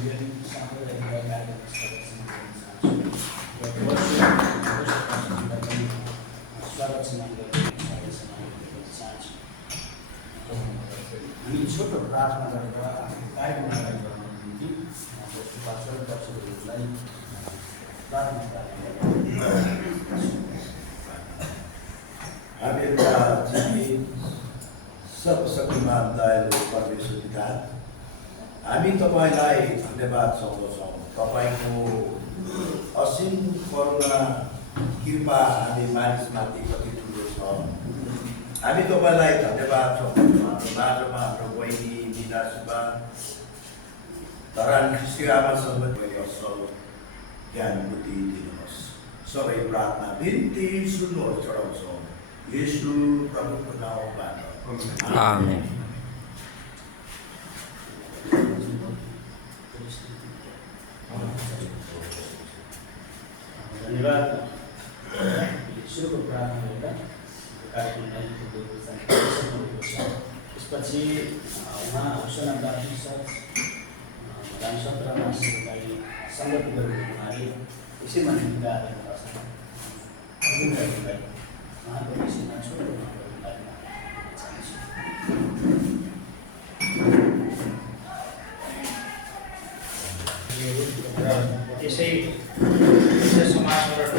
हामी छोटो प्रार्थना गरेर कार्यक्रमलाई गर्नको निम्ति दर्शकहरूलाई प्रार्थना हामीहरूका जीवित सर्वशक्तिमान दयालु परमेश्वर पिता, हामी तपाईँलाई धन्यवाद चढाउँछौँ। तपाईँको असीम करुणा कृपा हामी मानिसमाथि कति ठुलो छ। हामी तपाईँलाई धन्यवाद चढाउँछौँ। हाम्रो बाटोमा हाम्रो बहिनी बिना सुब्बा धरान ख्रिस्टी आमासँग असल ज्ञान बुद्धि दिनुहोस्। सबै प्रार्थना बिन्ती सुन्नुहोस् चढाउँछौँ येशू प्रभुको नामबाट। आमेन। धन्यवाद। सुरुको प्रार्थना गरेर कार्यक्रमलाई त्यसपछि उहाँ सोना बाटो सर सत्रमा सङ्गत गर्नुहुनाले यसै मान्यता उहाँको विषयमा छोटो र यसै समाजबाट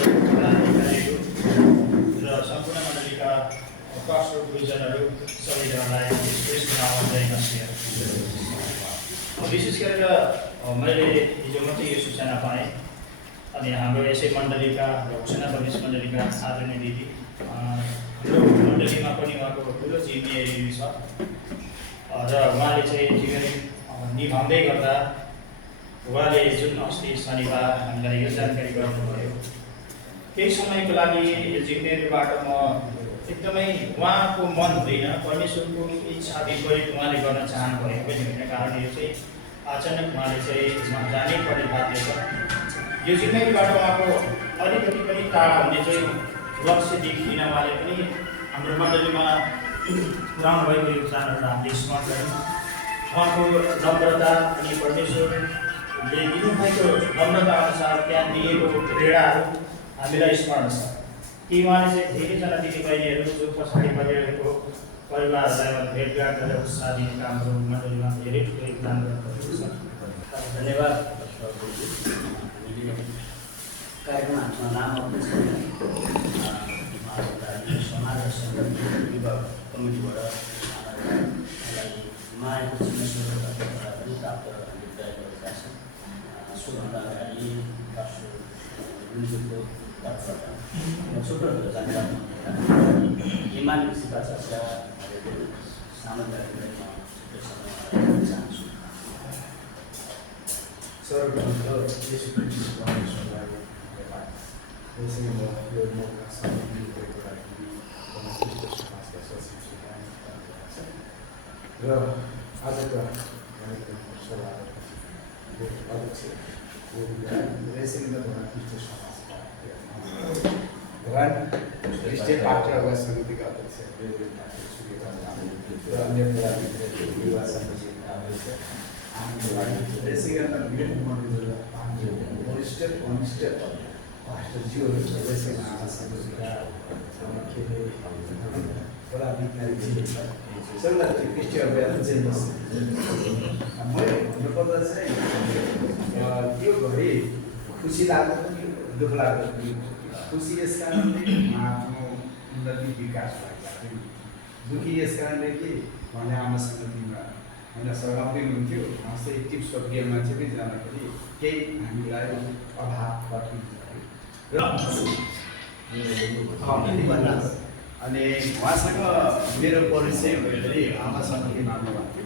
र सम्पूर्ण मण्डलीका पास्टर गुरुजनहरू सबैजनालाई विशेष गरेर मैले हिजो मात्रै यो सूचना पाएँ अनि हाम्रो यसै मण्डलीका घोषणा बनिस मण्डलीका आदरणीय दिदी हाम्रो मण्डलीमा पनि उहाँको ठुलो जिम्मेवारी छ र उहाँले चाहिँ जिम्मेवारी निभाउँदै गर्दा उहाँले जुन अस्ति शनिबार हामीलाई यो जानकारी गराउनुभयो केही समयको लागि यो जिम्मेवारीबाट म एकदमै उहाँको मन हुँदैन, परमेश्वरको इच्छा विपरीत उहाँले गर्न चाहनु भएको पनि होइन। कारण यो चाहिँ अचानक उहाँले चाहिँ जानै पर्ने बाध्य छ। यो जिम्मेवारीबाट उहाँको अलिकति पनि टाढा हुने चाहिँ लक्ष्य देखिन उहाँले पनि हाम्रो मण्डलीमा पुऱ्याउनु भएको योगदानहरू हामीले स्मरण गऱ्यौँ। उहाँको नम्रता अनि परमेश्वरले दिनुभएको नम्रता अनुसार त्यहाँ दिएको प्रेरणाहरू हामीलाई स्मरण छ कि उहाँले चाहिँ धेरैजना दिदीबहिनीहरू जो पछाडि परिरहेको परिवारहरूलाई भेटघाट गरेर उत्साह दिने कामहरू मण्डलीमा धेरै ठुलो योगदान गर्नुभएको छ। धन्यवाद। कार्यक्रम हाम्रो नाम समाज र सङ्गठन विभाग कमिटीबाट मायाको चिन्ह पनि प्राप्त हामीले प्रयोग गरेका छौँ। सबभन्दा अगाडि गुरुजीको तर्फबाट छोटो जानकारी इमान शिक्षाचर्चा सामग्री चाहन्छु। सर्वप्रथम यसो परमेश्वरलाई धन्यवाद। यसरी म यो मौका समय दिएको लागि समाजका सचिव र आजका कार्यक्रमको सभापति अध्यक्ष रेसिङ धरान ख्रिस्टी समाजका धरान ख्रिस्टी पात्रका समितिका अध्यक्ष र अन्य युवा समिति रेसिङ वरिष्ठ कनिष्ठ पास्टरज्यूहरू रेसिङ समितिका पदाधिकारी सङ्गठन ख्रिस्टी अभियान जेम्स मैले भन्नुपर्दा चाहिँ यो घडी खुसी लाग्दो पनि दुःख लाग्दो पनि खुसी यस कारणले आफ्नो उन्नति विकास लाग्छ, दुःखी यस कारणले कि भने आमा समितिमा होइन सघाउँदै हुन्थ्यो जस्तै टिप्स सक्रिय मान्छे पनि जाँदाखेरि केही हामीलाई अभाव पर्ने अनि उहाँसँग मेरो परिचय हुँदाखेरि आमा समितिमा आउनुभएको थियो।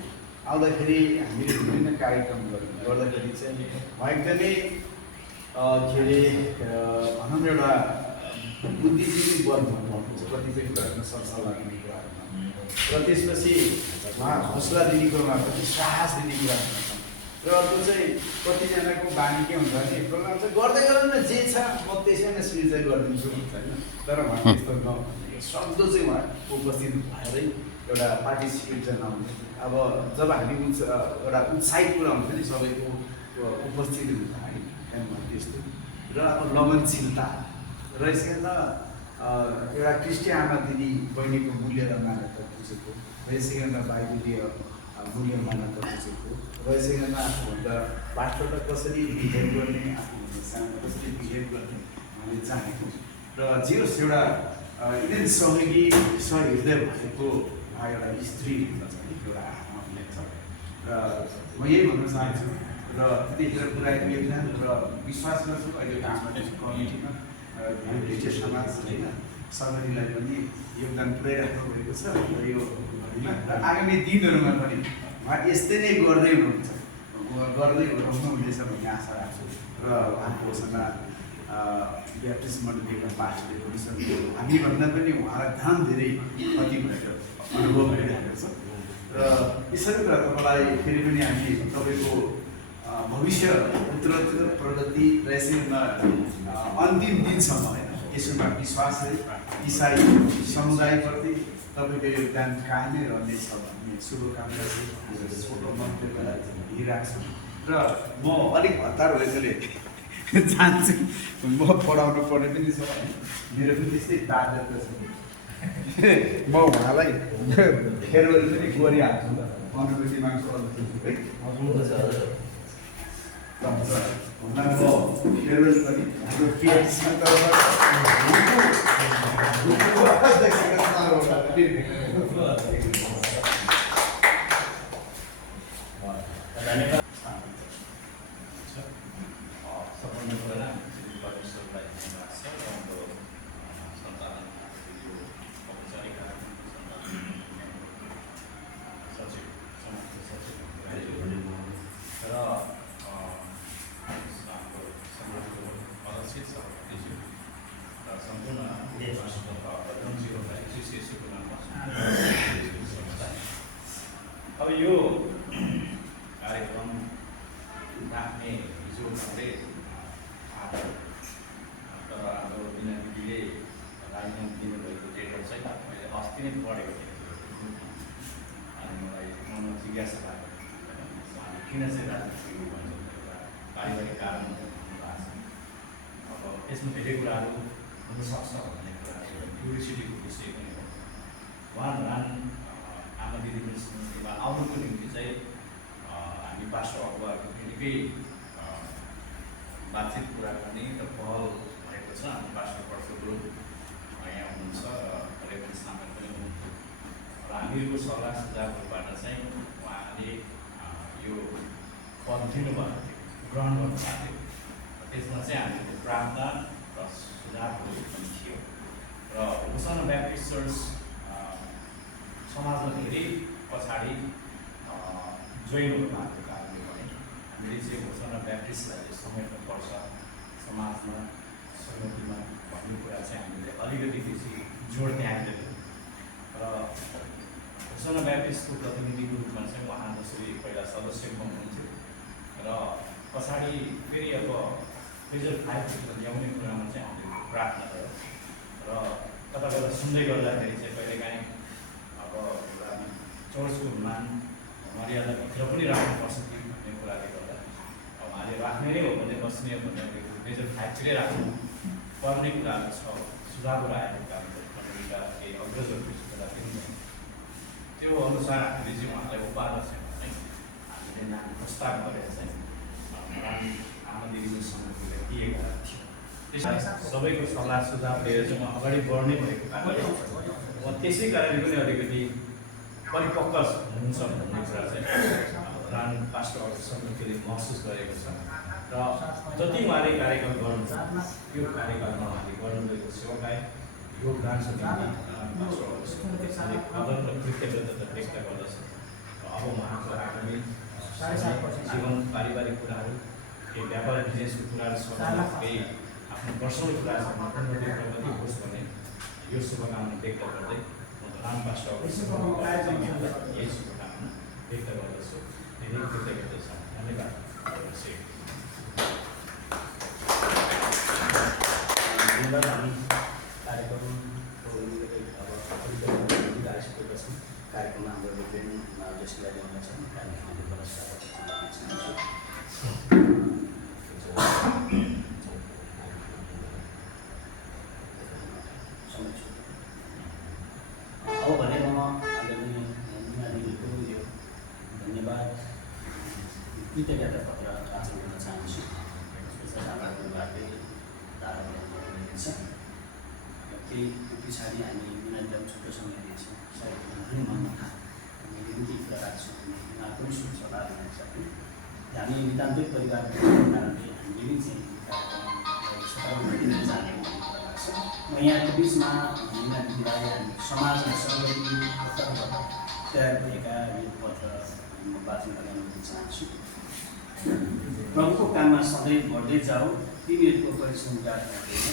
आउँदाखेरि हामीले विभिन्न कार्यक्रम गर्दाखेरि चाहिँ उहाँ एकदमै के अरे भनौँ एउटा बुद्धिजीवी बल भन्नुहुन्छ कतिपय कुराहरूमा सरसल्लाह दिने कुराहरूमा र त्यसपछि उहाँ हौसला दिने कुरामा पनि साहस दिने कुराहरू र अर्को चाहिँ कतिजनाको बानी के हुन्छ भने प्रोग्राम चाहिँ गर्दै गर्दैन जे छ म त्यसैमा सृजना गरिदिन्छु होइन, तर उहाँ त्यस्तो नभने सक्दो चाहिँ उहाँ उपस्थित भएरै एउटा पार्टिसिपेट जनाउने। अब जब हामी एउटा उत्साहित कुरा हुन्छ नि सबैको उपस्थित हुन्छ है काममा त्यस्तो र अब लगनशीलता र यसमा एउटा कृष्ण आमा दिदी बहिनीको मूल्य र मान्यता बुझेको र यसैगरी बाइबलीय मूल्य मान्यता बुझेको र यसैगरी आफूभन्दा पास्टरलाई कसरी बिहेभ गर्ने आफूभन्दा सानो कसरी बिहेभ गर्ने हामीले जानेको र जे होस् एउटा एकदम सहृदय भएको एउटा स्त्री हुन्छ एउटा आमा हुनेछ र म यही भन्न चाहन्छु र त्यतिखेर पुऱ्याएको योगदान र विश्वास गर्छु अहिलेको हाम्रो कमिटीमा भेटे समाज होइन समितिलाई पनि योगदान पुऱ्याइराख्नु भएको छ र यो र आगामी दिनहरूमा पनि उहाँ यस्तै नै गर्दै हुनुहुन्छ गर्दै हुनुहुनेछ भन्ने आशा राख्छु र उहाँको घोषणा ब्याप्टिस्ट मण्डलीका पास्टरले पनि सक्यो हामीभन्दा पनि उहाँलाई ध्यान धेरै कति भनेर अनुभव भइरहेको छ र यसरी कुरा तपाईँलाई फेरि पनि हामी तपाईँको भविष्य उत्तरोत्तर प्रगति र यसैमा अन्तिम दिनसम्म होइन यसमा विश्वास इसाई समुदायप्रति तपाईँको योगदान कायमै रहनेछ भन्ने शुभकामना छोटो मन्तव्य दिइरहेको छु र म अलिक हतार भएकोले जान्छु म पढाउनु पर्ने पनि छ होइन मेरो पनि त्यस्तै बाध्यता छ म उहाँलाई फेरवेल पनि गरिहाल्छु अनुमति माग्छु है उहाँको फेरवेल पनि हाम्रो पिएचसीको धन्यवाद। अब यो कार्यक्रम राख्ने हिजो मात्रै तर हाम्रो बिना दिदीले राजनाम दिनुभएको डेटहरू चाहिँ मैले अस्ति नै पढेको थिएँ अनि मलाई मनमा जिज्ञासा लाग्यो किन चाहिँ राजनीति भन्छ एउटा पारिवारिक कारण भएको छ अब यसमा धेरै कुराहरू हुनसक्छ भन्ने कुरा क्युरियोसिटीको विषय पनि हो उहाँ आमा दिदीमा आउनुको निम्ति चाहिँ हामी पास्टर अगुवाहरूको निकै बातचित कुराकानी र पहल भएको छ हाम्रो पास्टर पर्सो ग्रुप यहाँ हुनुहुन्छ र रेफरेन्स नाममा पनि हुनुहुन्थ्यो र हामीहरूको सल्लाह सुझावहरूबाट चाहिँ उहाँले यो पद दिनुभएको थियो ग्रहण गर्नुभएको थियो त्यसमा चाहिँ हामीले प्रार्थना र सुझावहरू पनि थियो र घोषणा ब्याप्टिस्ट चर्च समाजमा धेरै पछाडि जोइन हुनु भएको कारणले पनि हामीले चाहिँ घोषणा ब्याप्टिस्टलाई चाहिँ समेट्नुपर्छ समाजमा समितिमा भन्ने कुरा चाहिँ हामीले अलिकति बेसी जोड त्यहाँ दिएको र घोषणा ब्याप्टिस्टको प्रतिनिधिको रूपमा चाहिँ उहाँ जसरी पहिला सदस्यको हुनुहुन्थ्यो र पछाडि फेरि अब फेजर 5 ल्याउने कुरामा चाहिँ हामीले प्रार्थना गऱ्यौँ र तपाईँलाई सुन्दै गर्दाखेरि चाहिँ कहिलेकाहीँ अब चर्चको मान मर्यादाभित्र पनि राख्नुपर्छ कि भन्ने कुराले गर्दा अब उहाँले राख्ने नै हो भने बस्ने हो भने मेजर 5 तिर राख्नु पर्ने कुराहरू छ सुझावहरू आएको कारणले कमिटीका केही अग्रजहरूको सुझाव पनि त्यो अनुसार हामीले चाहिँ उहाँलाई उपाध्यक्ष भने हामीले नाम प्रस्ताव गरेर चाहिँ आमा दिदीको समितिले दिएका थियो त्यसलाई सबैको सल्लाह सुझाव लिएर चाहिँ म अगाडि बढ्नै भएको कारणले म त्यसै कारणले पनि अलिकति परिपक्व हुनुहुन्छ भन्ने कुरा चाहिँ रान पास्टर समितिले महसुस गरेको छ र जति उहाँले कार्यक्रम गर्नुहुन्छ त्यो कार्यक्रममा उहाँले गर्नुभएको सेवालाई योगदानको निम्ति आदर र कृतज्ञता व्यक्त गर्दछ र अब उहाँको आगामी जीवन पारिवारिक कुराहरू केही व्यापार बिजनेसको कुराहरू छ केही आफ्नो पर्सनल कुराहरू उन्नति प्रगति होस् भन्ने यो शुभकामना व्यक्त गर्दै राम पास्टरको यही शुभकामना व्यक्त गर्दछु धेरै कृतज्ञता छ धन्यवाद हामी कार्यक्रमको कार्यक्रममा हाम्रो विभिन्न जसलाई ल्याउन छ कार्यक्रममा स्वागत गर्न चाहन्छु पत्र वाचन गर्न चाहन्छु। त्यसपछि हाम्रो गुरुबाले धारण गर्नुहुनेछ। त्यही पछाडि हामी मिनालीलाई छुट्टो समय दिन्छौँ। सायद उहाँले मनमा मैले पनि कुरा राख्छु भने उहाँको पनि सुन सल्लाह दिन सक्यौँ। हामी नितान्तै परिवारको कारणले हामीले पनि चाहिँ कार्यक्रमलाई सफल दिन जाने कुरा लाग्छ। म यहाँको बिचमा मिनालीलाई हामी समाज र सङ्गठनको तर्फबाट तयार भएका यो पत्र म वाचन गर्न चाहन्छु। प्रभुको काममा सधैँ बढ्दै जाऊ, तिमीहरूको परिश्रम गाड्नु हुँदैन।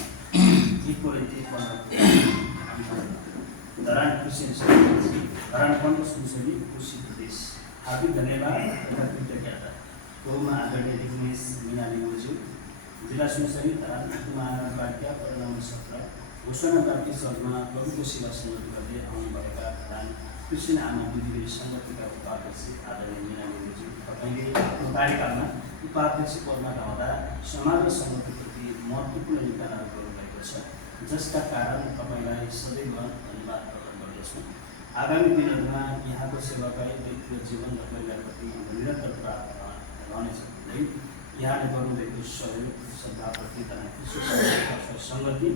धरान क्रिस्चियन सोसाइटी, धरान पन्ध्र सुनसरी कोशी प्रदेश। हार्दिक धन्यवाद तथा कृतज्ञता। गोमा आदरणीय दिग्नेश मिनाली बोजू, जिल्ला सुनसरी धरान महानगरपालिका वडा नम्बर 17 घोषणा प्राप्ति सदमा प्रभुको सेवा सङ्गत गर्दै आउनुभएका धरान क्रिस्चियन आमा दिदीबहिनी सङ्गठनका उपाध्यक्ष आदरणीय मिनाली बोजू, तपाईँले आफ्नो कार्यकालमा उपाध्यक्ष पदमा रहँदा समाज र सङ्गतिप्रति महत्त्वपूर्ण योगदानहरू गर्नुभएको छ, जसका कारण तपाईँलाई सदैव धन्यवाद प्रकट गर्दछु। आगामी दिनहरूमा यहाँको सेवाकाई व्यक्तिगत जीवन र परिवारप्रति निरन्तर प्रार्थना रहनेछ भन्दै यहाँले गर्नुभएको सहयोग सद्भावप्रति सङ्गति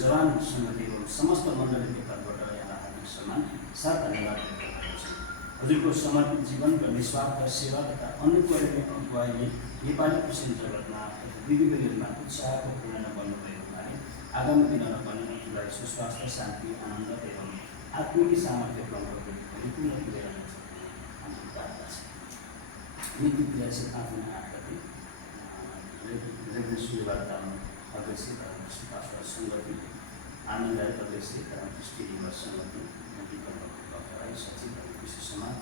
जवान सङ्गति एवं समस्त मण्डलीको तर्फबाट यहाँलाई हार्दिक सम्मान साथ धन्यवाद व्यक्त गर्दछु। हजुरको समर्पित जीवन र निस्वार्थ सेवा तथा अनुकरणीय अगुवाईले नेपाली क्रिस्चियन जगतमा दिदीबहिनीहरूमा उत्साहको प्रेरणा बन्नुभएको हुनाले आगामी दिनमा पनि हामीलाई सुस्वास्थ्य, शान्ति, आनन्द एवं आत्मिक सामर्थ्य परिपूर्ण प्रेरणा हाम्रो प्रार्थना छ। नीति 83 गते रेभेन्यू सुनिवार तामाङ अध्यक्ष पास्टर सङ्गति, आनन्द राई अध्यक्ष दृष्टि युवा सङ्गति, राई सचिव कृषि समाज,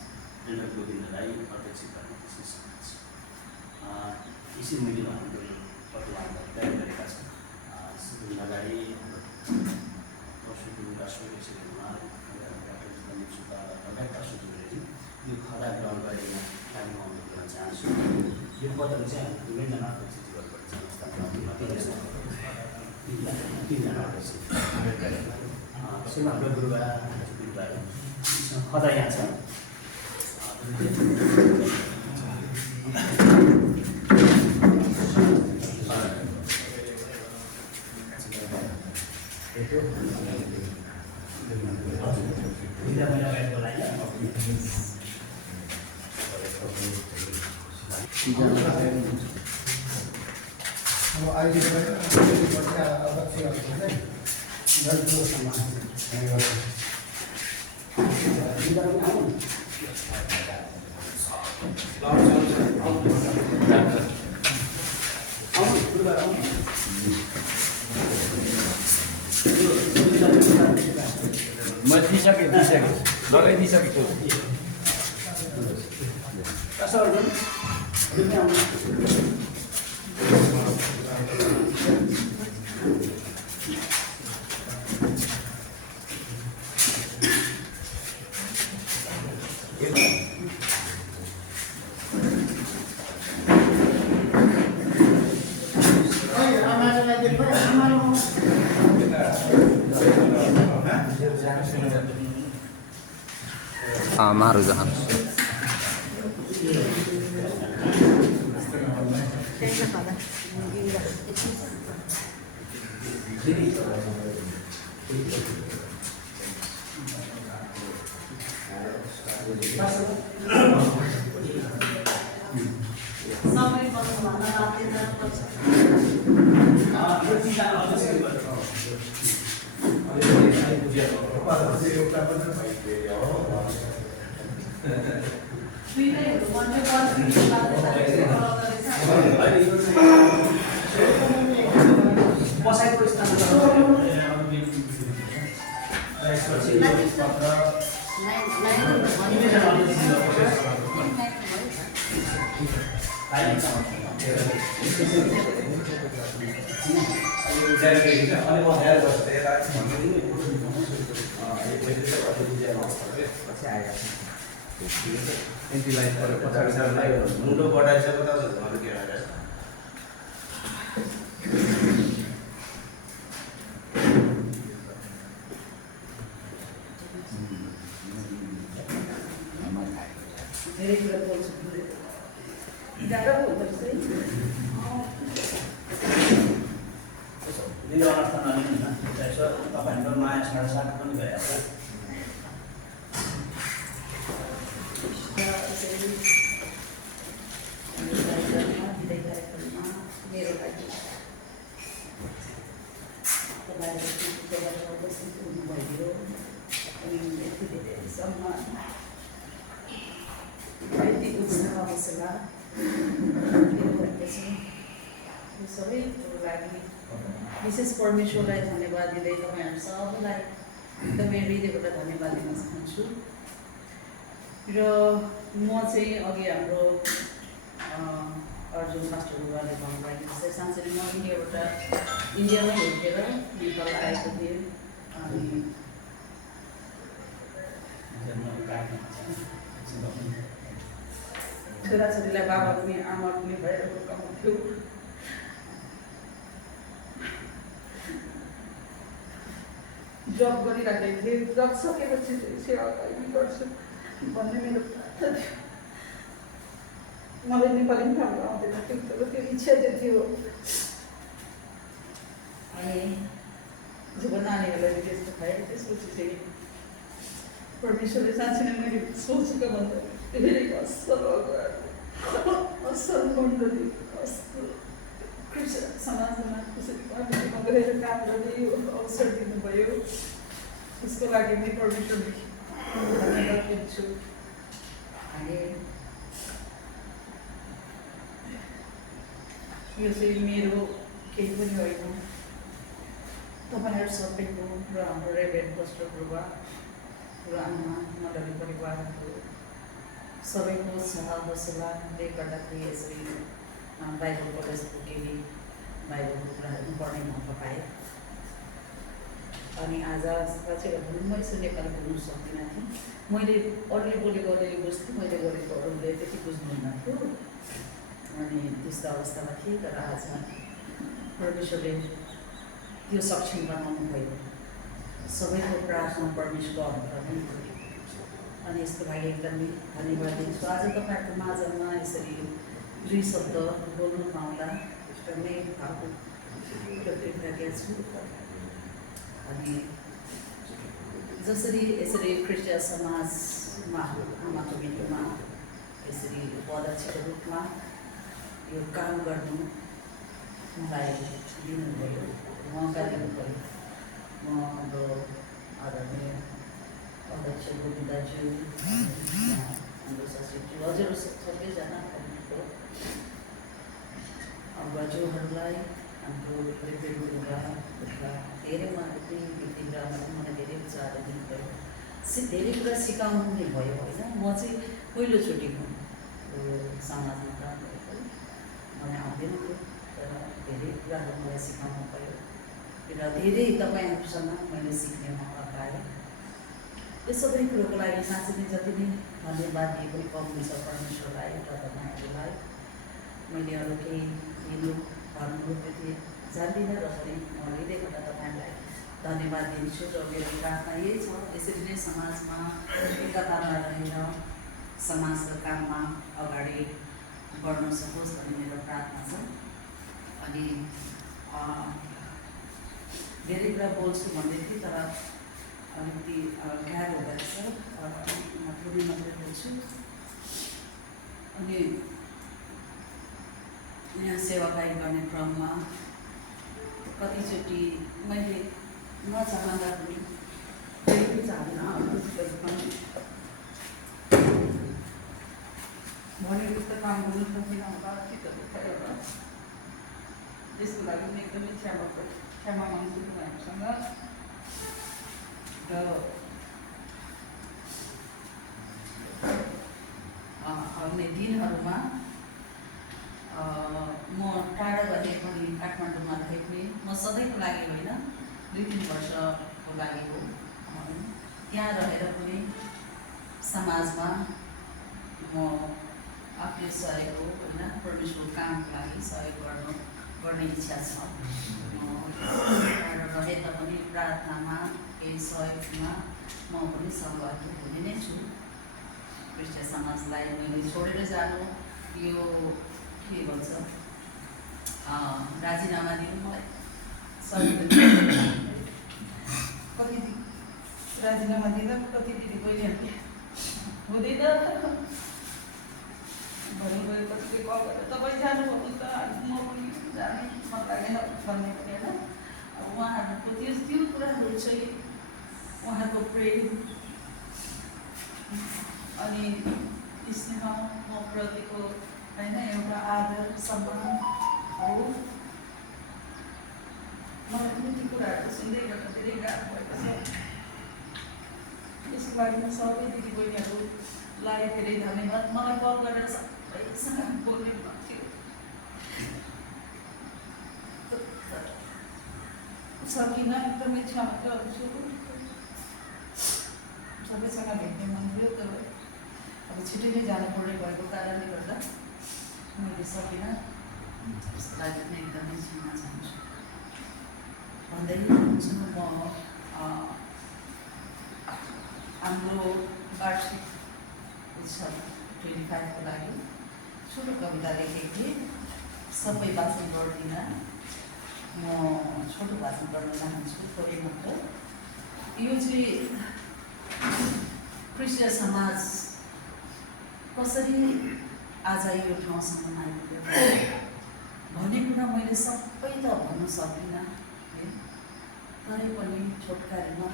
डेन्टर गोविन्द राई अध्यक्ष कृषि समाज। यसरी मैले हाम्रो पत्रलाई तयार गरेका छन्। सबभन्दा अगाडि लगायतका सचिवहरूले यो खदा ग्रहण गरेर कार्यक्रम अवगत गर्न चाहन्छु। यो पत्र चाहिँ हामी दुवैजना अध्यक्ष गर्नुपर्छ। तिनजना अध्यक्ष हाम्रो गुरुबा खदा यहाँ छ। लगाइदिइसकेको आमाहरू जानुहोस्। मुन्डो बढाइसक्यो त अरू के भएर धेरै कुरा बोल्छु। चाहिँ मेरो अर्थ नलिनु यसो तपाईँहरूको नयाँ साढे पनि भइहाल्छ। विदाई कार्यक्रममा मेरो लागि तपाईँहरू उपस्थित हुनुभयो अनि यति धेरैसम्म यति उत्साह हौसला दिनुभएको छ। यो सबै कुरो लागि विशेष परमेश्वरलाई धन्यवाद दिँदै तपाईँहरू सबैलाई एकदमै हृदयबाट धन्यवाद दिन चाहन्छु। र म चाहिँ अघि हाम्रो अर्जुन मास्टर गुरुवाले भन्नुभएको जस्तै साँच्चै म इन्डियामै हुर्केर नेपाल आएको थिएँ। अनि छोराछोरीलाई बाबा पनि आमा पनि भएर हुर्काउँथ्यो। जब गरिराखेको थिएँ, जब सकेपछि सेवा गर्छु भन्ने मेरो प्रार्थना थियो। मलाई नेपाली पनि राम्रो आउँदैन थियो, तर त्यो इच्छा चाहिँ थियो। अनि जब नानीहरूलाई त्यस्तो खाएँ त्यसपछि चाहिँ परमेश्वरले साँच्चै नै मैले सोचेको भन्दा धेरै असल मण्डली क्रिस्चियन समाजमा कसरी गएर काम गर्ने अवसर दिनुभयो। त्यसको लागि नै परमेश्वरले धन्यवाद दिन्छु। अनि यो चाहिँ मेरो केही पनि होइन, तपाईँहरू सबैको र हाम्रो रेभरेन्ड पास्टर गुरुबा र आमा मण्डली परिवारहरू सबैको उत्साह हौसलाले गर्दाखेरि यसरी बाइबल कलेजको केही बाइबलको कुराहरू पढ्ने मौका पाएँ। अनि आज साँच्चै भन्नु म यसो नेपाली बोल्नु सक्दिनँ थिएँ। मैले अरूले बोलेको अलिअलि बुझ्थेँ, मैले बोलेको अरूले त्यति बुझ्नुहुन्न थियो। अनि त्यस्तो अवस्थामा थिएँ, तर आज परमेश्वरले त्यो सक्षम बनाउनु भयो। सबैको प्रार्थना परमेश्वरको अनुग्रह नै थियो। अनि यसको लागि एकदमै धन्यवाद दिन्छु। आज तपाईँहरूको माझमा यसरी दुई शब्द बोल्नु पाउँदा एकदमै भावुक कृतज्ञता छु। अनि जसरी यसरी क्रिस्चियन समाजमा आमाको मृत्युमा यसरी अध्यक्षको रूपमा यो काम गर्नु मलाई दिनुभयो, मौका दिनुभयो। म हाम्रो आदरणीय अध्यक्ष गोविन्दज्यू, हाम्रो सचिवज्यू, हजुर सबैजना बज्यूहरूलाई, हाम्रो रेभरेन्ड गुरुबा धेरै उहाँले मलाई धेरै उत्साहहरू दिनुभयो। धेरै कुरा सिकाउनु नै भयो होइन। म चाहिँ पहिलोचोटि यो समाजमा काम गरेको, मलाई आउँदैन थियो, तर धेरै कुराहरू मलाई सिकाउनु भयो र धेरै तपाईँहरूसँग मैले सिक्ने मौका पाएँ। यो सबै कुरोको लागि साँच्चै नै जति नै धन्यवाद दिए पनि कम हुन्छ परमेश्वरलाई र तपाईँहरूलाई। मैले अरू केही दिनु भन्नु त्यति जान्दिनँ र पनि म हृदयबाट तपाईँहरूलाई धन्यवाद दिन्छु। र मेरो प्रार्थना यही छ, यसरी नै समाजमा एकतामा रहेर समाजको काममा अगाडि बढ्न सकोस् भन्ने मेरो प्रार्थना छ। अनि धेरै कुरा बोल्छु भन्दै थिएँ, तर अलिकति गाह्रो हुँदो रहेछ, थोरै मात्रै बोल्छु। अनि यहाँ सेवाकार्य गर्ने क्रममा कतिचोटि मैले नचाहँदा पनि केही चाहन्न भने जस्तो काम गर्नु सकिनँ होला, चित्तहरू भयो होला। त्यसको लागि पनि एकदमै क्षमा माग्छु तपाईँहरूसँग। र आउने दिनहरूमा म टाढा गए पनि काठमाडौँमा रहे पनि म सधैँको लागि होइन, 2-3 वर्षको लागि हो। त्यहाँ रहेर पनि समाजमा म आफूले सहयोग होइन, परमेश्वरको कामको लागि सहयोग गर्ने इच्छा छ। टाढा रहे तापनि प्रार्थनामा केही सहयोगमा म पनि सहभागी हुने नै छु। क्रिस्चियन समाजलाई मैले छोडेर जानु यो के भन्छ राजीनामा दिनु मलाई कति राजीनामा दिँदा कति दिदी बहिनीहरूले हुँदैन भन्नु गयो कतिले कल गरेर तपाईँ जानुभयो त म पनि जाने मन लागेन भन्ने पनि होइन अब उहाँहरूको त्यो कुराहरू चाहिँ उहाँको प्रेम अनि स्नेह म प्रतिको होइन एउटा आदर सम्मान हो मलाई पनि ती कुराहरू सुन्दै गर्दा धेरै गाह्रो भएको छ यसको लागि म सबै दिदीबहिनीहरूलाई धेरै धन्यवाद मलाई कल गरेर सबैसँग बोल्ने भन्थ्यो सकिन एकदमै क्षमा गर्छु सबैसँग भेट्ने मन थियो तर अब छिटै नै जानुपर्ने भएको कारणले गर्दा मैले सकिनँ त्यसको लागि पनि एकदमै क्षमा चाहन्छु भन्दै हुन्छु म हाम्रो वार्षिक उत्सव 25 को लागि छोटो कविता लेखेको थिएँ सबै भाषण गर्दिनँ म छोटो भाषण गर्न चाहन्छु थोरै मात्र यो चाहिँ क्रिस्चियन समाज कसरी आज यो ठाउँसम्म आइपुग्यो भन्ने कुरा मैले सबै त भन्न सकिनँ है तरै पनि छोटकारीमा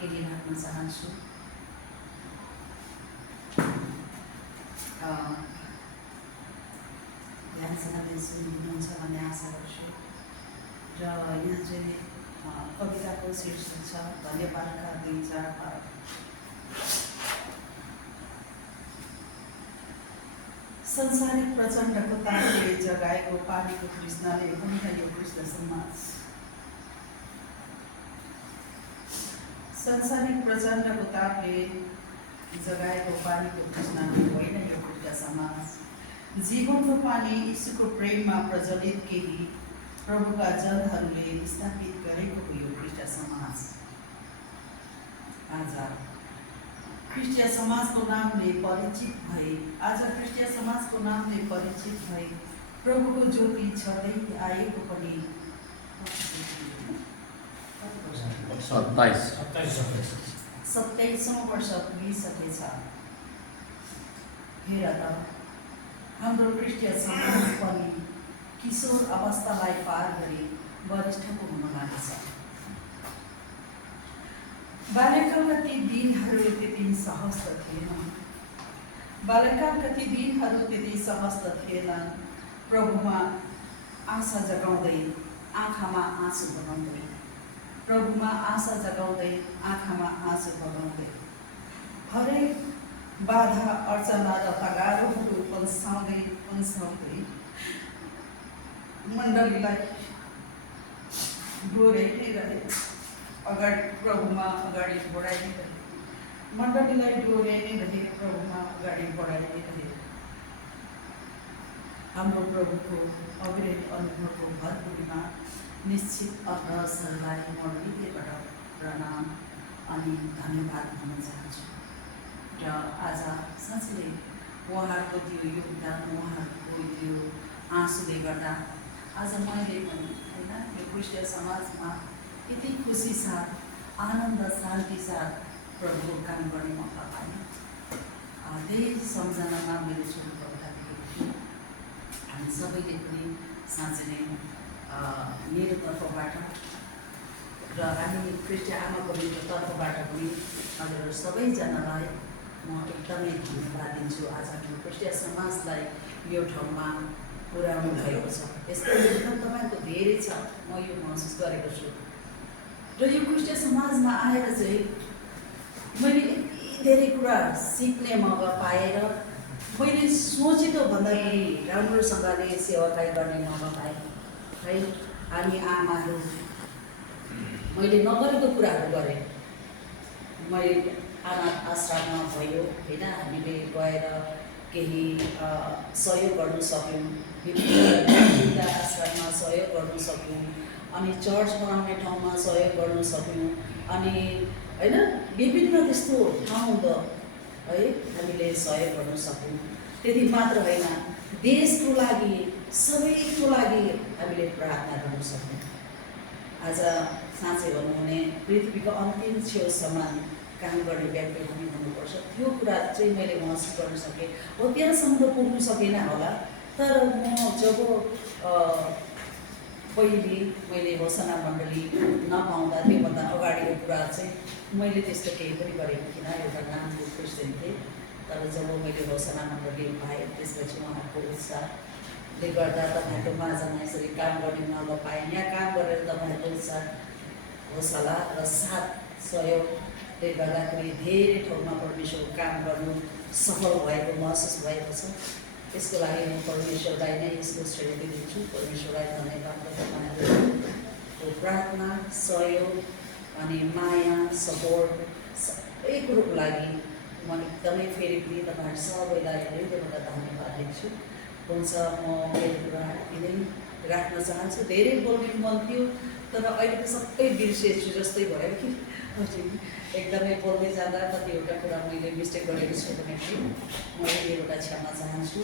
केही राख्न चाहन्छु ध्यानसँगले सुनिदिनुहुन्छ भन्ने आशा गर्छु र यहाँ चाहिँ कविताको शीर्षक छ धन्यवादका 2-4 पाठ संसारिक प्रचण्डको तापले जगाएको पानीको तृष्णाले होइन यो कृष्ण समाज संसारिक प्रचण्डको तापले जगाएको पानीको तृष्णाले होइन यो कृष्ण समाज जीवनको पानी यीशुको प्रेममा प्रज्वलित केही प्रभुका जनहरूले स्थापित गरेको यो कृष्ण समाज आज क्रिस्चियन समाजको नामले परिचित भए प्रभुको ज्योति छँदै आएको पनि 27औं वर्ष पुगिसकेछ हेर त हाम्रो क्रिस्चियन समाज पनि किशोर अवस्थालाई पार गरी वरिष्ठको हुन लागेछ बाल्यकालका ती दिनहरू त्यति सहज त थिएनन् प्रभुमा आशा जगाउँदै आँखामा आँसु बगाउँदै हरेक बाधा अर्चना र तगारोहरू पन्साउँदै मण्डलीलाई डोर्याइरहे अगाडि प्रभुमा अगाडि बढाइरहे हाम्रो प्रभुको अविरत अनुभवको भरपुरीमा निश्चित अवसरलाई म हृदयबाट प्रणाम अनि धन्यवाद भन्न चाहन्छु र आज साँच्चै उहाँहरूको त्यो योगदान उहाँहरूको त्यो आँसुले गर्दा आज मैले पनि होइन यो क्रिस्चियन समाजमा यति खुसी साथ आनन्द शान्ति साथ प्रभुको काम गर्ने मौका पाएँ त्यही सम्झनामा मैले छोटो कविता लेखेको थिएँ हामी सबैले पनि साँच्चै नै मेरो तर्फबाट र हामी क्रिस्चियन आमा बहिनीको तर्फबाट पनि हजुरहरू सबैजनालाई म एकदमै धन्यवाद दिन्छु आज हाम्रो क्रिस्चियन समाजलाई यो ठाउँमा पुर्याउनु भएको छ यस्तो योगदान तपाईँको धेरै छ म यो महसुस गरेको छु र यो क्रिस्चियन समाजमा आएर चाहिँ मैले यति धेरै कुरा सिक्ने मौका पाएर मैले सोचेको भन्दा पनि राम्रोसँगले सेवाकाई गर्ने मौका पाएँ है हामी आमाहरू मैले नगरेको कुराहरू गरेँ मैले अनाथ आश्रममा भयो होइन हामीले गएर केही सहयोग गर्न सक्यौँ विभिन्न आश्रममा सहयोग गर्न सक्यौँ अनि चर्च बनाउने ठाउँमा सहयोग गर्न सक्यौँ अनि होइन विभिन्न त्यस्तो ठाउँ है हामीले सहयोग गर्न सक्यौँ त्यति मात्र होइन देशको लागि सबैको लागि हामीले प्रार्थना गर्न सक्छौँ। आज साँच्चै भनौँ भने पृथ्वीको अन्तिम छेउसम्म काम गर्ने व्यक्ति हामी हुनुपर्छ। त्यो कुरा चाहिँ मैले महसुस गर्न सकेँ। हो त्यहाँसम्म त पुग्नु सकेन होला, तर म जब पहिले मैले घोषणा मण्डली नपाउँदा त्योभन्दा अगाडिको कुरा चाहिँ मैले त्यस्तो केही पनि गरेको थिइनँ। एउटा नामको क्रिस्चियन थिएँ, तर जब मैले घोषणा मण्डली पाएँ त्यसपछि उहाँको उत्साहले गर्दा तपाईँहरूको माझमा यसरी काम गर्ने मौका पाएँ। यहाँ काम गरेर तपाईँहरूको उत्साह हौसला र साथ सहयोगले गर्दाखेरि धेरै ठाउँमा परमेश्वरको काम गर्नु सफल भएको महसुस भएको छ। त्यसको लागि म परमेश्वरलाई नै यसको श्रेय दिन्छु। परमेश्वरलाई धन्यवाद र तपाईँहरूको प्रार्थना सहयोग अनि माया सपोर्ट सबै कुरोको लागि म एकदमै फेरि पनि तपाईँहरू सबैलाई हृदयबाट धन्यवाद दिन्छु। हुन्छ, म मेरो कुरा यति नै राख्न चाहन्छु। धेरै बोल्ने मन थियो, तर अहिले त सबै बिर्सेछु जस्तै भयो कि एकदमै बोल्दै जाँदा कतिवटा कुरा मैले मिस्टेक गरेको छु भने पनि म एउटा क्षमा चाहन्छु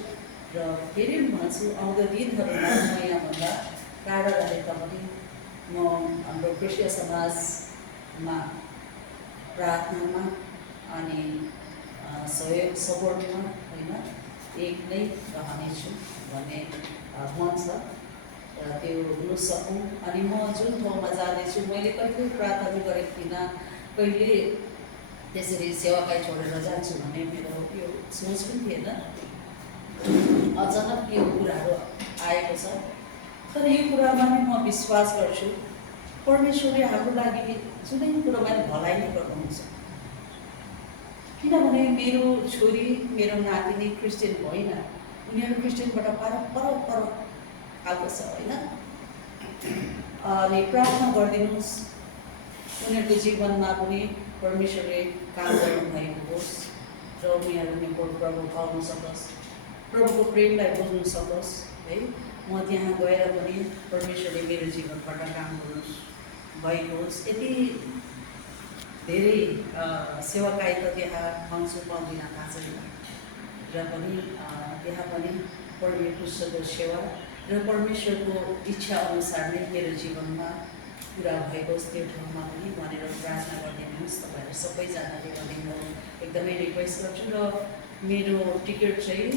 र फेरि भन्छु आउँदो दिनहरूमा म यहाँभन्दा टाढा रहे तापनि म हाम्रो क्रिस्चियन समाजमा प्रार्थनामा अनि सहयोग सपोर्टमा होइन एक नै रहनेछु भन्ने मन छ। त्यो हुन सकौँ। अनि म जुन ठाउँमा जाँदैछु मैले कहिले प्रार्थना गरेको थिइनँ, कहिले त्यसरी सेवाकाई छोडेर जान्छु भन्ने मेरो यो सोच पनि थिएन। अचानक यो कुराहरू आएको छ, तर यो कुरामा नै म विश्वास गर्छु परमेश्वरले हाम्रो लागि जुनै कुरोमा नि भलाइ नै गर्नुहुन्छ। किनभने मेरो छोरी मेरो नातिनी क्रिस्चियन होइन, उनीहरू क्रिस्चियनबाट पर खालको छ होइन। अनि प्रार्थना गरिदिनुहोस् उनीहरूको जीवनमा पनि परमेश्वरले काम गर्नुभएको होस् र उनीहरू प्रभु पाउन सकोस्, प्रभुको प्रेमलाई बुझ्न सकोस् है। म त्यहाँ गएर पनि परमेश्वरले मेरो जीवनबाट काम गर्नु भएको होस्। यति धेरै सेवाकाई त त्यहाँ पाउँछु पाउँदिनँ थाहा छैन, र पनि त्यहाँ पनि परमेश्वरको सेवा र परमेश्वरको इच्छा अनुसार नै मेरो जीवनमा पुरा भएको त्यो ठाउँमा पनि भनेर प्रार्थना गरिदिनुहोस् तपाईँहरू सबैजनाले भने म एकदमै रिक्वेस्ट गर्छु। र मेरो टिकट चाहिँ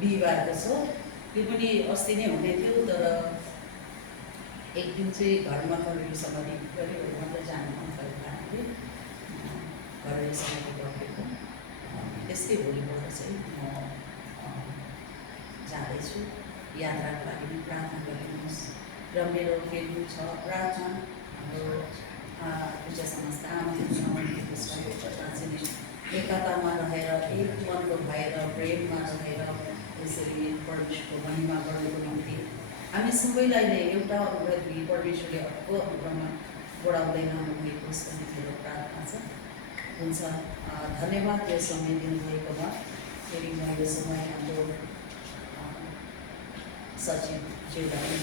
बिहिबारको छ, त्यो पनि अस्ति नै हुने थियो, तर एक दिन चाहिँ घरमा घरेलु समाधि गऱ्यो, मात्र जानु मन परेको कारणले घरेलु समाधि गरेको। त्यस्तै भोलिपल्ट चाहिँ म जाँदैछु। यात्राको लागि पनि प्रार्थना गरिदिनुहोस्। र मेरो फेरि छ प्रार्थना हाम्रो पूजा समाजका आमाहरू एकतामा रहेर एक मनको भएर प्रेममा रहेर यसरी परमेश्वरको महिमा गर्नुको निम्ति हामी सबैलाई नै एउटा अनुरोध परमेश्वरले अर्को अनुग्रहमा बढाउँदै लानुभएको होस् भन्ने मेरो प्रार्थना छ। हुन्छ, धन्यवाद यो समय दिनुभएकोमा। फेरि म यो समय हाम्रो सचिवज्यूलाई